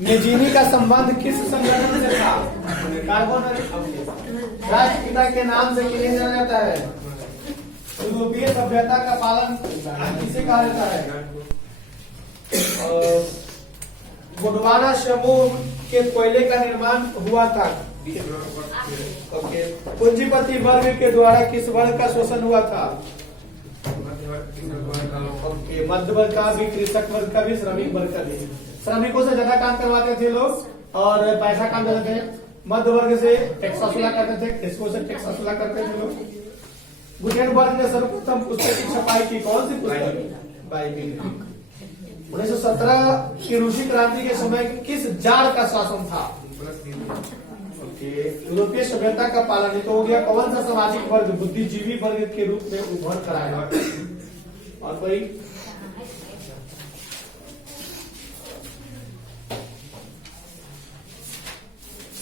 मेजीनी का संबंध किस संगठन से था? कार्बन राष्ट्रपिता के नाम से किसे जाना जाता है? यूरोपीय सभ्यता का पालन किसे कहा जाता है? गोंडवाना समूह के कोयले का निर्माण हुआ था। ओके। पूंजीपति वर्ग के द्वारा किस वर्ग का शोषण हुआ था? ओके। मध्य वर्ग का भी, कृषक वर्ग का भी, श्रमिक वर्ग का भी। श्रमिकों से ज्यादा काम करवाते थे लोग और पैसा काम देते थे। मध्य वर्ग से टैक्स वसूला करते थे, इसको से टैक्स वसूला करते थे लोग। गुटेनबर्ग ने सर्वप्रथम पुस्तक की छपाई की, कौन सी पुस्तक? बाइबिल। 1917 की रूसी क्रांति के समय किस जार का शासन था? यूरोपीय सभ्यता का पालन तो हो गया। कौन सा सामाजिक वर्ग बुद्धिजीवी वर्ग के रूप में उभर कर आया? और कोई?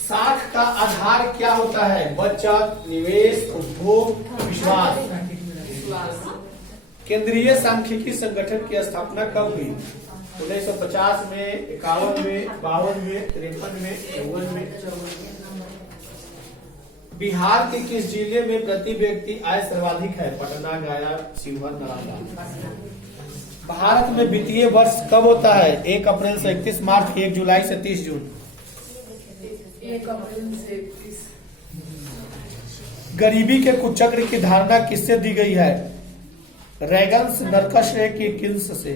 साख का आधार क्या होता है? बचत, निवेश, उपभोग, विश्वास। केंद्रीय सांख्यिकी संगठन की स्थापना कब हुई? 1950 में, 51 में, 52 में, 53 में, 54 में। बिहार के किस जिले में प्रति व्यक्ति आय सर्वाधिक है? पटना, गया, शिवहर, नालंदा। भारत में वित्तीय वर्ष कब होता है? 1 अप्रैल से 31 मार्च, 1 जुलाई से 30 जून। 1 अप्रैल से 31। गरीबी के कुचक्र की धारणा किससे दी गई है? रैगन्स, नरकश की किन्स से?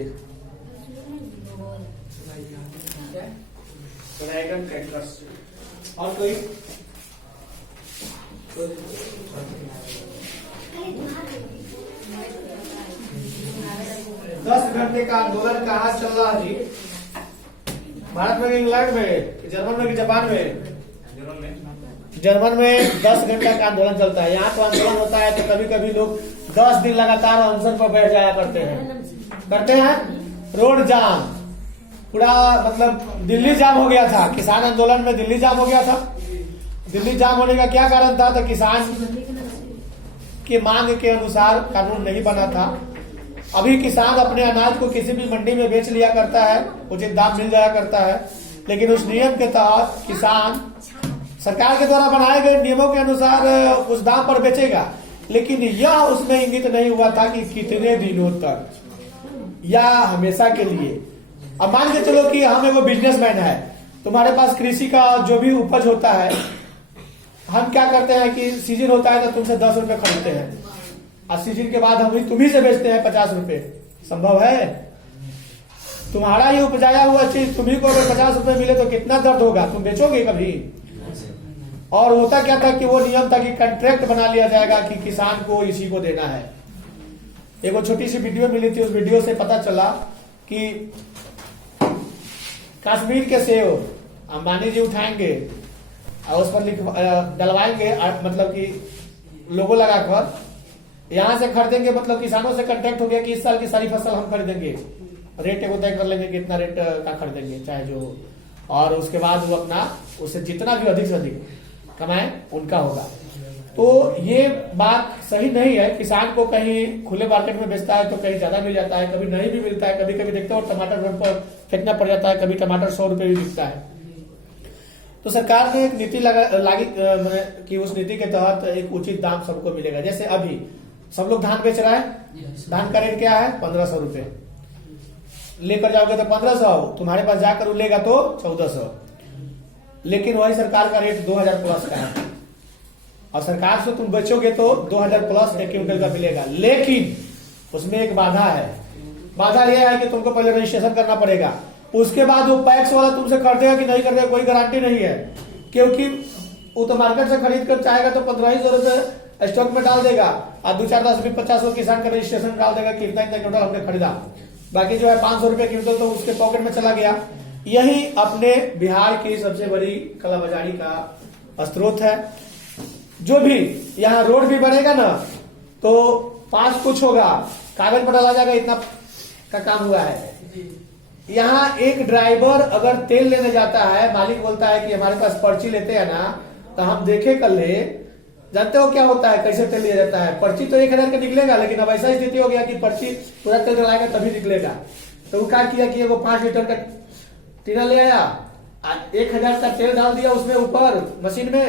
रैगन कैटरस। और कोई? 10 घंटे का आंदोलन कहाँ चल रहा है जी? भारत में, इंग्लैंड में, जर्मन में कि जापान में? जर्मन में 10 घंटे का आंदोलन चलता है। यहाँ तो आंदोलन होता है तो कभी कभी लोग 10 दिन लगातार अनशन पर बैठ जाया करते हैं। रोड जाम, पूरा मतलब दिल्ली जाम हो गया था। किसान आंदोलन में दिल्ली जाम हो गया था। दिल्ली जाम होने का क्या कारण था? तो किसान की मांग के अनुसार कानून नहीं बना था। अभी किसान अपने अनाज को किसी भी मंडी में बेच लिया करता है, उचित दाम मिल जाया करता है, लेकिन उस नियम के तहत किसान सरकार के द्वारा बनाए गए नियमों के अनुसार उस दाम पर बेचेगा, लेकिन यह उसमें इंगित नहीं हुआ था कि कितने दिनों तक या हमेशा के लिए। अब मान के चलो कि हम एगो बिजनेसमैन है, तुम्हारे पास कृषि का जो भी उपज होता है, हम क्या करते हैं कि सीजन होता है तो तुमसे 10 रुपए खरीदते हैं और सीजन के बाद हम तुम्ही से बेचते हैं 50 रुपए। संभव है? तुम्हारा ही उपजाया हुआ चीज तुम्ही को अगर 50 रुपए मिले तो कितना दर्द होगा? तुम बेचोगे कभी? और होता क्या था कि वो नियम था कि कॉन्ट्रैक्ट बना लिया जाएगा कि किसान को इसी को देना है। एक छोटी सी वीडियो मिली थी, उस वीडियो से पता चला कि कश्मीर के सेब अंबानी जी उठाएंगे और उस पर डलवाएंगे, मतलब कि लोगो लगाकर यहां से खरीदेंगे। मतलब किसानों से कॉन्ट्रैक्ट हो गया कि इस साल की सारी फसल हम खरीदेंगे, रेट एगो तय कर लेंगे कि इतना रेट का खरीदेंगे चाहे जो हो, और उसके बाद वो अपना उससे जितना भी अधिक से अधिक कमाए उनका होगा। तो ये बात सही नहीं है। किसान को कहीं खुले मार्केट में बेचता है तो कहीं ज्यादा मिल जाता है, कभी नहीं भी मिलता है। कभी कभी देखते हो टमाटर रोड पर फेंकना पड़ जाता है, कभी टमाटर 100 रुपए भी बिकता है। तो सरकार ने एक नीति लागी कि उस नीति के तहत एक उचित दाम सबको मिलेगा। जैसे अभी सब लोग धान बेच रहा है, धान का रेट क्या है? 1500 रुपए। लेकर जाओगे तो 1500, तुम्हारे पास जाकर लेगा तो 1400, लेकिन वही सरकार का रेट 2000 प्लस का है और सरकार से तुम बेचोगे तो 2000 प्लस 1 क्विंटल का मिलेगा। लेकिन उसमें एक बाधा है। बाधा यह है कि तुमको पहले रजिस्ट्रेशन करना पड़ेगा, उसके बाद वो पैक्स वाला तुमसे खरीदेगा कि नहीं खरीदेगा कोई गारंटी नहीं है, क्योंकि वो तो मार्केट से खरीद कर चाहेगा तो 1500 रुपए स्टॉक में डाल देगा और 2, 4, 10, 20, 50 किसान का रजिस्ट्रेशन डाल देगा कि इतना इतना क्विंटल हमने खरीदा। बाकी जो है 500 रुपए क्विंटल तो उसके पॉकेट में चला गया। यही अपने बिहार की सबसे बड़ी कालाबाजारी का स्रोत है। जो भी यहाँ रोड भी बनेगा ना तो पास कुछ होगा, कागज पर डाला जाएगा इतना का काम हुआ है। यहाँ एक ड्राइवर अगर तेल लेने जाता है, मालिक बोलता है कि हमारे पास पर्ची लेते हैं ना, तो हम देखे कल ले, जानते हो क्या होता है, कैसे तेल लिया जाता है? पर्ची तो 1000 का निकलेगा, लेकिन अब ऐसा स्थिति हो गया कि पर्ची पूरा तेल डलाएगा तभी निकलेगा। तो वो क्या किया कि वो 5 लीटर का टीना ले आया, 1000 का तेल डाल दिया उसमें ऊपर मशीन में,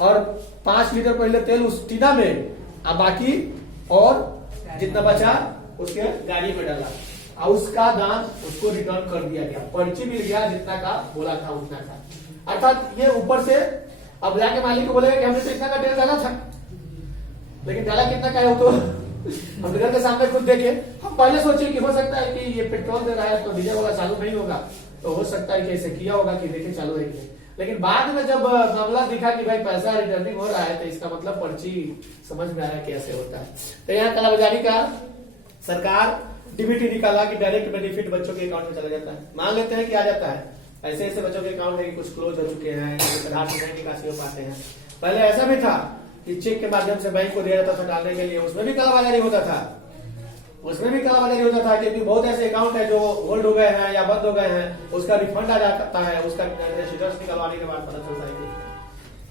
और 5 लीटर पहले तेल उस टीना में, अब बाकी और जितना बचा उसके गाड़ी में डाला, और उसका दाम उसको रिटर्न कर दिया गया, पर्ची मिल गया, जितना का बोला था उतना का। अर्थात ये ऊपर से अब जाके मालिक को बोलेगा कि हमने तो इतना का तेल डाला था, लेकिन डाला कितना का है वो तो हम घर के सामने खुद देखे। हम पहले सोचे कि हो सकता है कि ये पेट्रोल दे रहा है तो डीजल वाला चालू नहीं होगा, तो हो सकता है कि ऐसे किया होगा कि देखे चालू है कि नहीं। लेकिन बाद में जब मामला दिखा कि भाई पैसा रिटर्निंग हो रहा है, तो इसका मतलब पर्ची समझ में आया कैसे होता है। तो यहाँ कालाबाजारी का सरकार डीबीटी निकाला कि डायरेक्ट बेनिफिट बच्चों के अकाउंट में चला जाता है। मान लेते हैं कि आ जाता है, ऐसे ऐसे बच्चों के अकाउंट है कि कुछ क्लोज हो चुके हैं, आधार से नहीं निकासी हो पाते हैं। पहले ऐसा भी था कि चेक के माध्यम से बैंक को दिया जाता था डालने के लिए, उसमें भी कालाबाजारी होता था, उसमें भी कालाबाजारी होता था, क्योंकि बहुत ऐसे अकाउंट है जो होल्ड हो गए हैं या बंद हो गए हैं, उसका रिफंड आ जाता है, उसका रेसिडेंस निकलवाने के बाद पता चलता है कि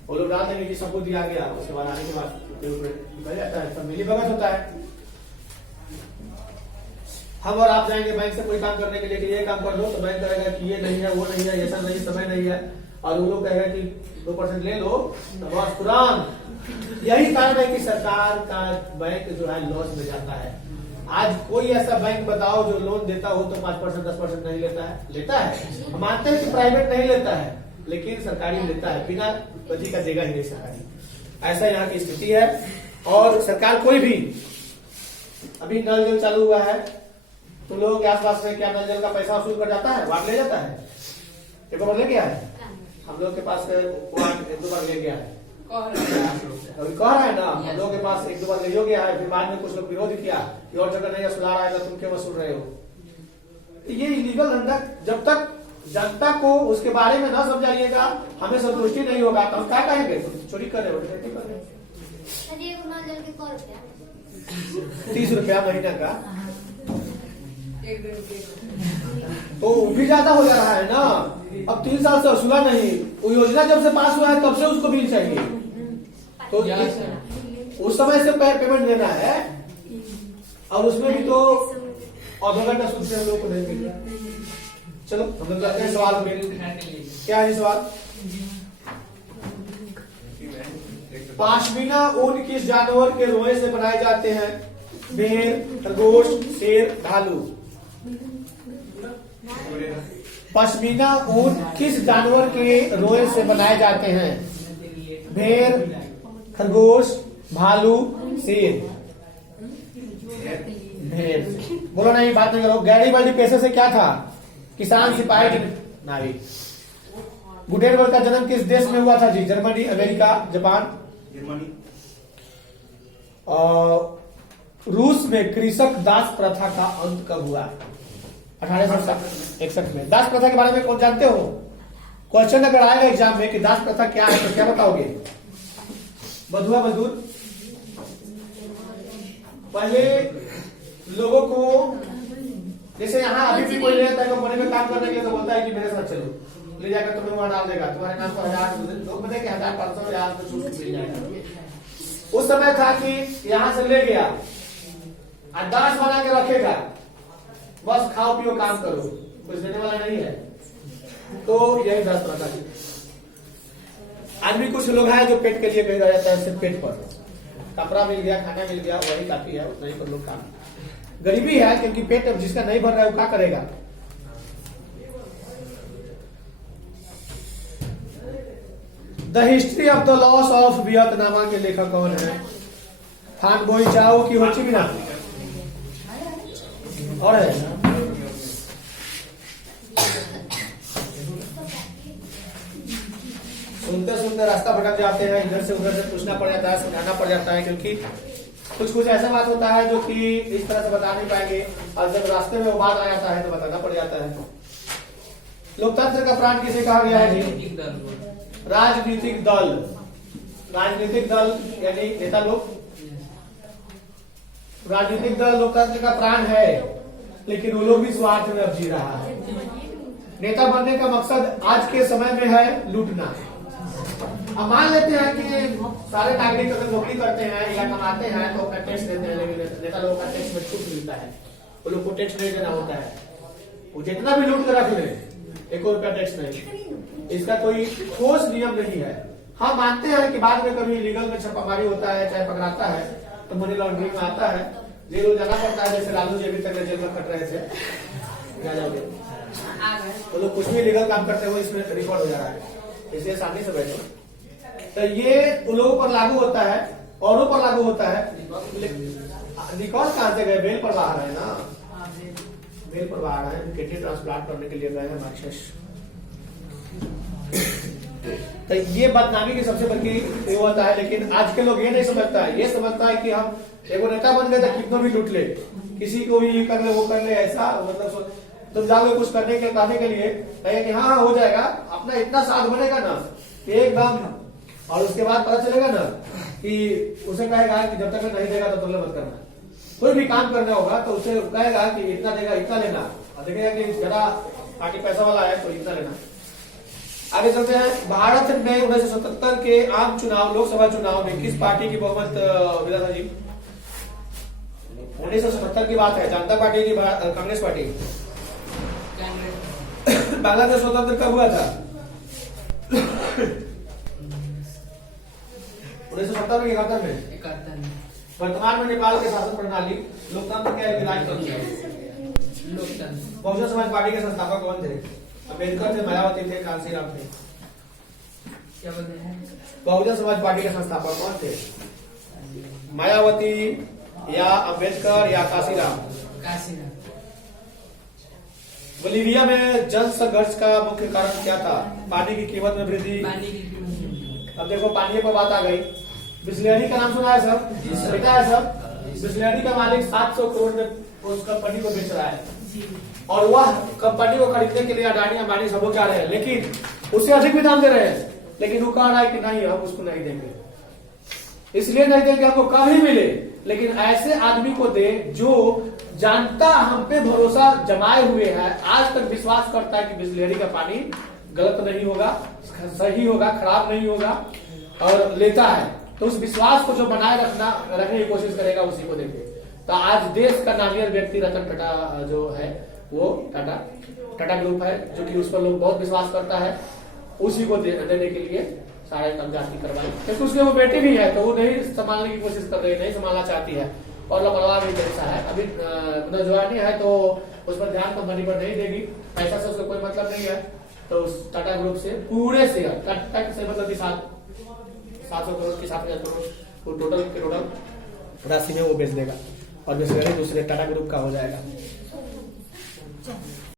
वो लोग डाल देंगे कि सबको दिया गया, उसके बाद आने के बाद निकल जाता है, सब मिली भगत होता है। हम और आप जाएंगे बैंक से कोई काम करने के लिए कि ये काम कर दो, तो बैंक कहेगा कि ये नहीं है, वो नहीं है, ऐसा नहीं, समय नहीं है, और वो लोग कहेगा कि 2% ले लो, तो बहुत तुरंत। यही कारण है कि सरकार का बैंक जो है लॉस में जाता है। आज कोई ऐसा बैंक बताओ जो लोन देता हो तो 5% 10% नहीं लेता है? लेता है। हम मानते हैं कि प्राइवेट नहीं लेता है, लेकिन सरकारी लेता है, बिना वजह का देगा ही नहीं सरकारी। ऐसा यहाँ की स्थिति है। और सरकार कोई भी, अभी नल जल चालू हुआ है तो लोगों के आसपास में क्या नल जल का पैसा वसूल कर जाता है, वार्ड ले जाता है, एक बार ले गया है, हम लोग के पास वार्ड 1-2 बार ले गया है, अभी कह रहा है ना, हम लोग के पास 1-2 बार ले गया है, फिर बाद में कुछ लोग विरोध किया कि और जगह नहीं सुधार आएगा, तुम क्यों वसूल रहे हो। ये इलीगल धंधा, जब तक जनता को उसके बारे में न समझाइएगा, हमें संतुष्टि नहीं होगा, तो हम क्या कहेंगे, तुम चोरी कर रहे हो, डकैती कर रहे हो। 30 रुपया महीना का, तो भी ज्यादा हो जा रहा है ना। अब 3 साल से वसूला नहीं, वो योजना जब से पास हुआ है तब से उसको बिल चाहिए, तो उस समय से पेमेंट देना है, और उसमें भी तो आधा घंटा सूद से हम लोग को नहीं मिल रहा। चलो हम लोग करते हैं सवाल में, क्या है सवाल? पश्मीना ऊन किस जानवर के रोए से बनाए जाते हैं? भेड़, खरगोश, शेर, भालू। पश्मीना ऊन किस जानवर के रोए से बनाए जाते हैं? भेड़, खरगोश, भालू, शेर। भेड़। बोलो नहीं, बात नहीं करो। गैरीबल्डी पेशे से क्या था? किसान, सिपाही, नाविक। गुटेनबर्ग का जन्म किस देश में हुआ था जी? Germany, America, Japan, Germany. रूस में कृषक दास प्रथा का अंत कब हुआ? 1861 में। दास प्रथा के बारे में कौन जानते हो? क्वेश्चन अगर आएगा एग्जाम में कि दास प्रथा क्या है तो क्या बताओगे? बधुआ मजदूर। पहले लोगों को, जैसे यहाँ अभी भी कोई रहता है कंपनी में काम करने के लिए, तो बोलता है कि मेरे साथ चलो, ले जाकर तुम्हें वहां डाल देगा, तुम्हारे नाम पर 1000 लोग बताए कि 1500 1000 तो छूट मिल जाएगा। उस समय था कि यहाँ से ले गया और दास बना के रखेगा, बस खाओ पियो काम करो, कुछ देने वाला नहीं है। तो यही दास प्रथा थी। आज भी कुछ लोग हैं जो पेट के लिए कहीं रह जाता है, सिर्फ पेट पर, कपड़ा मिल गया, खाना मिल गया, वही काफी है, उतना ही पर लोग काम। गरीबी है, क्योंकि पेट अब जिसका नहीं भर रहा है वो क्या करेगा? The history of the loss of Vietnam के लेखक कौन है? फान बोई चाओ की हो ची मिना और है? सुनते सुनते रास्ता भटक जाते हैं, इधर से उधर से पूछना पड़ जाता है, समझाना पड़ जाता है, क्योंकि कुछ ऐसा बात होता है जो कि इस तरह से बता नहीं पाएंगे, और जब रास्ते में वो बात आ जाता है तो बताना पड़ जाता है। लोकतंत्र का प्राण किसे कहा गया है जी? राजनीतिक दल। राजनीतिक दल यानी नेता लोग। राजनीतिक दल लोकतंत्र का प्राण है, लेकिन वो लोग भी स्वार्थ में अब जी रहा है। नेता बनने का मकसद आज के समय में है लूटना। अब मान लेते हैं कि सारे नागरिक अगर नौकरी करते हैं या कमाते हैं तो अपना टैक्स देते हैं, लेकिन नेता लोगों का टैक्स में छूट मिलता है, वो लोग को टैक्स नहीं देना होता है। वो जितना भी लूट कर रख ले, 1 रुपया टैक्स नहीं। इसका कोई ठोस नियम नहीं है। हाँ मानते हैं कि बाद में कभी लीगल में छापामारी होता है, चाहे पकड़ाता है तो मनी लॉन्ड्रिंग में आता है, जेल जाना पड़ता है। जैसे लालू जी अभी तक जेल में कट रहे थे, क्या जाओगे तो लोग कुछ भी लीगल काम करते हुए इसमें रिकॉर्ड हो जा रहा है, इसलिए सामने से बैठो। तो ये उन लोगों पर लागू होता है, औरों पर लागू होता है। रिकॉर्ड कहां से गए? बेल पर बाहर है ना, बेल पर बाहर है, किडनी ट्रांसप्लांट करने के लिए गए हैं मॉरिशस। तो ये बदनामी की सबसे बड़ी ये होता है। लेकिन आज के लोग ये नहीं समझता है, ये समझता है कि हम एगो नेता बन गए तो कितना भी लूट ले, किसी को भी ये कर ले वो कर ले, ऐसा मतलब तुम जाओगे कुछ करने के पाने के लिए कहेगा कि हाँ हो जाएगा, अपना इतना साथ बनेगा ना एकदम, और उसके बाद पता चलेगा ना कि उसे कहेगा कि जब तक नहीं देगा तो तुमने मत करना। कोई भी काम करना होगा तो उसे कहेगा कि इतना देगा, इतना लेना, और देखेगा कि जरा पार्टी पैसा वाला है तो इतना लेना। आगे चलते हैं। भारत में 1977 के आम चुनाव, लोकसभा चुनाव में किस पार्टी की बहुमत विधाता जी? 1977 की बात है। जनता पार्टी की कांग्रेस पार्टी? बांग्लादेश स्वतंत्र कब हुआ था? 1970 में, 71 में। वर्तमान में नेपाल के शासन प्रणाली लोकतंत्र के राजतंत्र है। बहुजन समाज पार्टी के संस्थापक कौन थे? अम्बेडकर थे, मायावती थे, कांसीराम थे। क्या बोलते हैं? बहुजन समाज पार्टी के संस्थापक कौन थे? मायावती या अम्बेडकर या कांसीराम? काशीराम। बोलीविया में जन संघर्ष का मुख्य कारण क्या था? पानी की कीमत में वृद्धि। पानी की कीमत। अब देखो पानी पर बात आ गई। बिस्लेरी का नाम सुना है सब? बेटा है सब? बिस्लेरी का मालिक 700 करोड़ में उस कंपनी को बेच रहा है, और वह कंपनी को खरीदने के लिए अडानी अंबानी सब लोग जा रहे हैं, लेकिन उससे अधिक भी दाम दे रहे हैं। लेकिन वो कह रहा है कि नहीं, हम उसको नहीं देंगे। इसलिए नहीं देंगे हमको कभी मिले, लेकिन ऐसे आदमी को दे जो जानता हम पे भरोसा जमाए हुए है, आज तक विश्वास करता है कि बिस्लेरी का पानी गलत नहीं होगा, सही होगा, खराब नहीं होगा, और लेता है। तो उस विश्वास को जो बनाए रखने की कोशिश करेगा उसी को देंगे। तो आज देश का नामियल व्यक्ति रतन टाटा जो है, वो टाटा ग्रुप है, जो कि उस पर लोग बहुत विश्वास करता है, उसी को देने के लिए सारे काम जाति करवाए। क्योंकि उसके वो बेटी भी है, तो वो नहीं संभालने की कोशिश कर रही है, नहीं संभालना चाहती है, और लापरवाह भी जैसा है। अभी नौजवानी है तो उस पर ध्यान कंपनी पर नहीं देगी, पैसा से उसका कोई मतलब नहीं है। तो उस टाटा ग्रुप से पूरे शेयर तक से मतलब कि 700 करोड़ की 7,000 करोड़ टोटल के टोटल राशि में वो बेच देगा, और बिस्लेरी दूसरे टाटा ग्रुप का हो जाएगा।